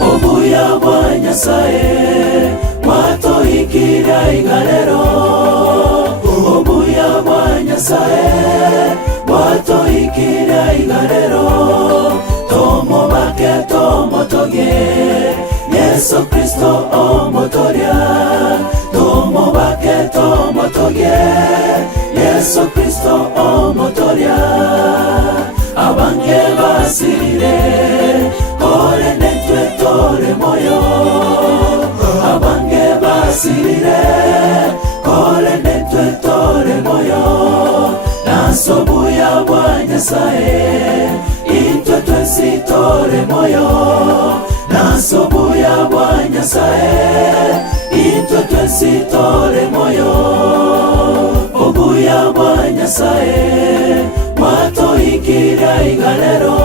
Obuya bwa Nyasaye watoikira igalero. Obuya bwa Nyasaye watoikira igalero. Tomo bake tomo toge Yesu Kristo omotoria. Tomo bake tomo toge Yesu Kristo omotoria. Abange basirire kore netwe tore moyo. Abange basirire kore netwe tore moyo. Nasobuya bwa Nyasaye itwe twesitore moyo. Nasobuya bwa Nyasaye itwe twesitore moyo. Obuya bwa Nyasaye watoikira igalero.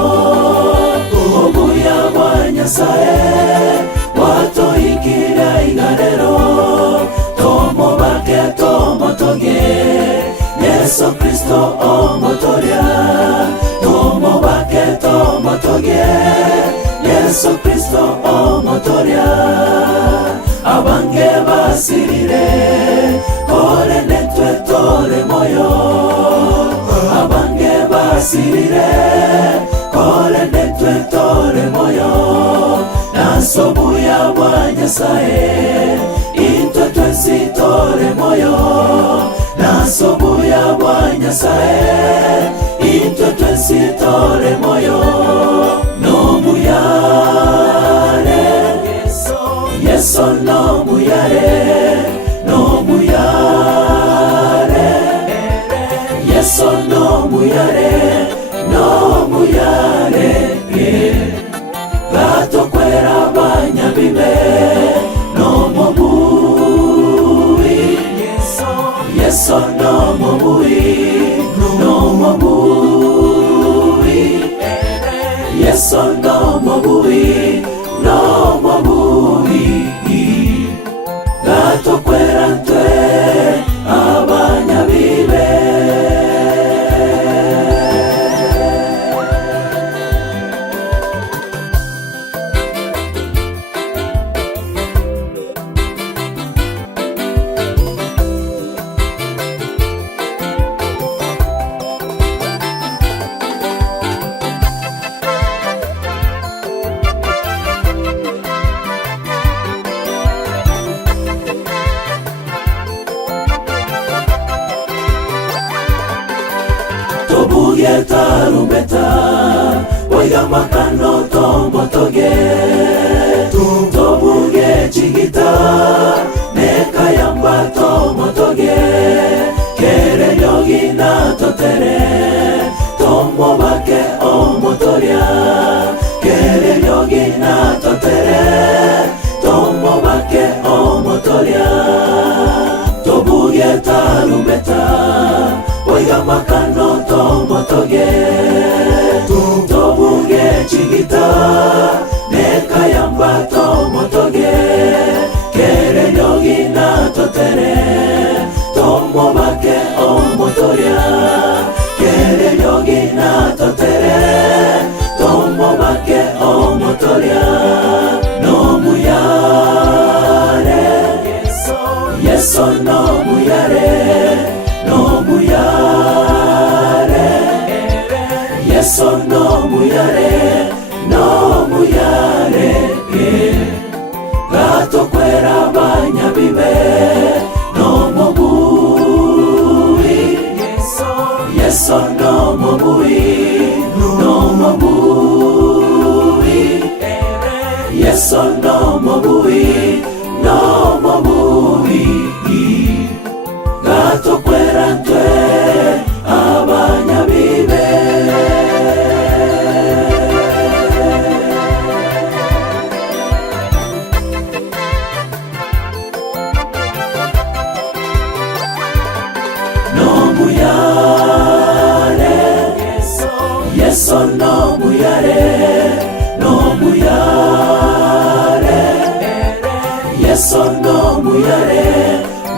Obuya bwa Nyasaye watoikira igalero. Tomo bake tomo toge Yesu Kristo omotoria. Tomo bake tomo toge Yesu Kristo omotoria. Abange basirire kore netwe tore moyo. Abange basirire kore netwe tore moyo. Nasobuya bwa Nyasaye itwe twesitore moyo. Nasobuya bwa Nyasaye itwe twesitore moyo. Nomuyare Yesu nomuyare. Nomuyare Yesu nomuyare. Nomuyare batokwera banyabibe. Nomobui Yesu nomobui. Nomobui Yesu nomobui. Nomobui batokwera ntwe abanyabibe. Tobuge tarumbeta oiga makano tomo toge. Tobuge chigita neka yamba tomo toge. Kere yogi na totere tomo bake omotoria. Kere yogi na totere tomo bake omotoria. Tobuge tarumbeta oiga makano tomo toge. Tobuge chigita neka yamba tomo toge. Kere yogi na totere tomo bake omotoria. Kere yogi na totere tomo bake omotoria. Nomuyare Yesu nomuyare. Nomuyare Yesu nomuyare. Nomuyare batokwera banyabibe. Nomobui Yesu nomobui. Nomobui Yesu nomobui. Nomobui batokwera ntwe abanyabibe. Nomuyare Yesu nomuyare. Nomuyare Yesu nomuyare.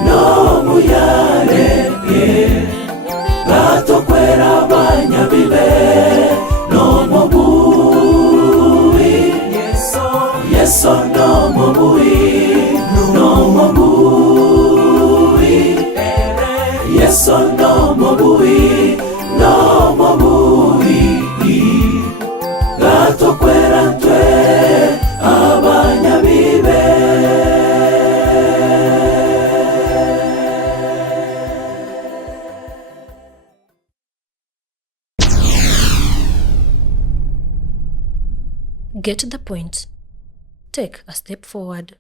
Nomuyare mobui, Yesu no mobui, no mobui. Gato kwera ntwe abanyabibe. Get the point. Take a step forward.